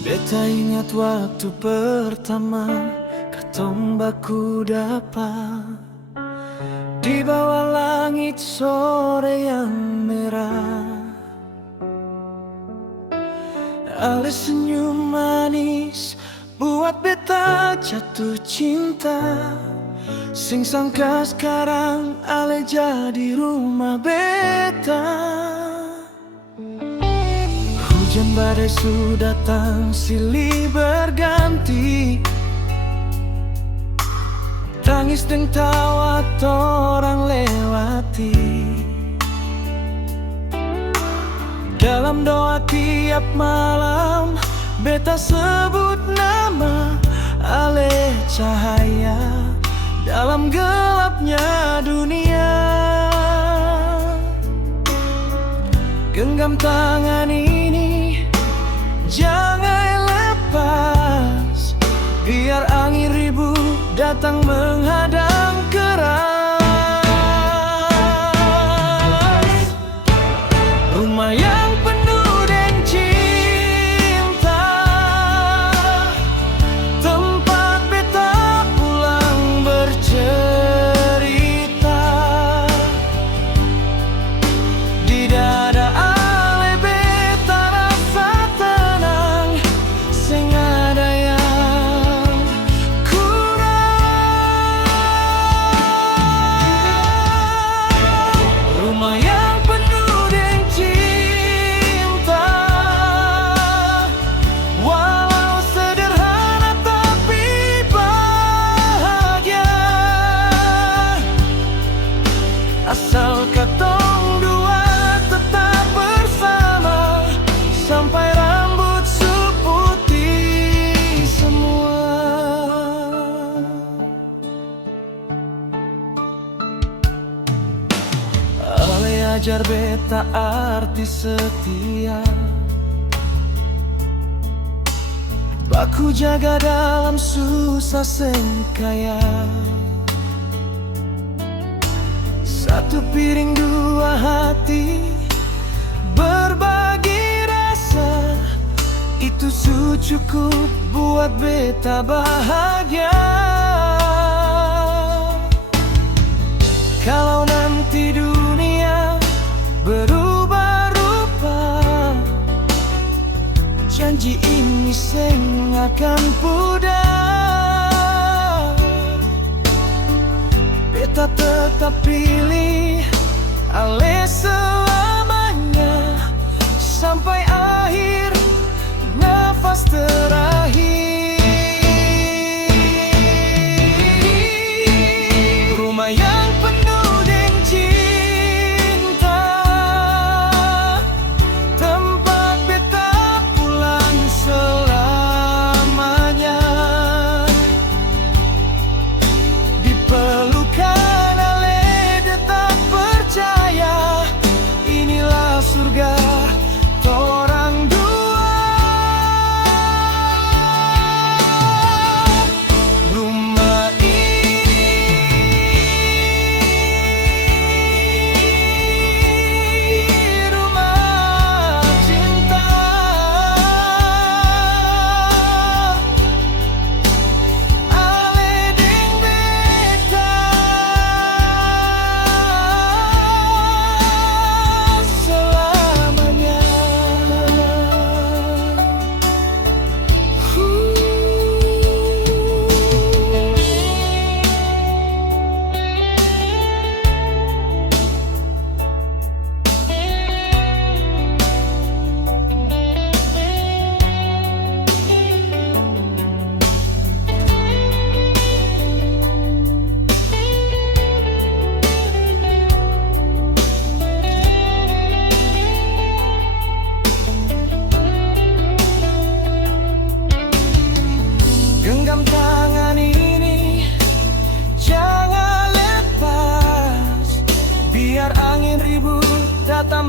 Beta ingat waktu pertama katong baku dapat di bawah langit sore yang merah. Ale senyum manis buat beta jatuh cinta. Sing sangka sekarang ale jadi rumah beta. Hujan badai sudah datang silih berganti. Tangis dan tawa torang lewati. Dalam doa tiap malam beta sebut nama Ale cahaya dalam gelapnya dunia. Genggam tangan ini jangan lepas, biar angin ribut datang menghadang keras. Rumah yang penuh dengan cinta, tempat beta pulang bercerita. Di dada ale beta rasa tenang, sing ada yang kurang. Rumah yang penuh dengan cinta, walau sederhana tapi bahagia. Asal katong dua tetap bersama sampai rambut seputih semua. Ale ajar beta arti setia, baku jaga dalam susah seng kaya. Satu piring dua hati, berbagi rasa, itu cukup buat beta bahagia. Kalau nanti dunia berubah rupa, janji ini seng akan pudar. Beta tetap pilih Ale selamanya sampai akhir nafas terakhir. Rumah yang penuh dengan cinta, tempat beta pulang selamanya. Di pelukan Ale tetap percaya, inilah surga torang dua. Rumah ini rumah cinta. Ale ding beta selamanya. Genggam tangan ini jangan lepas, biar angin ribut datang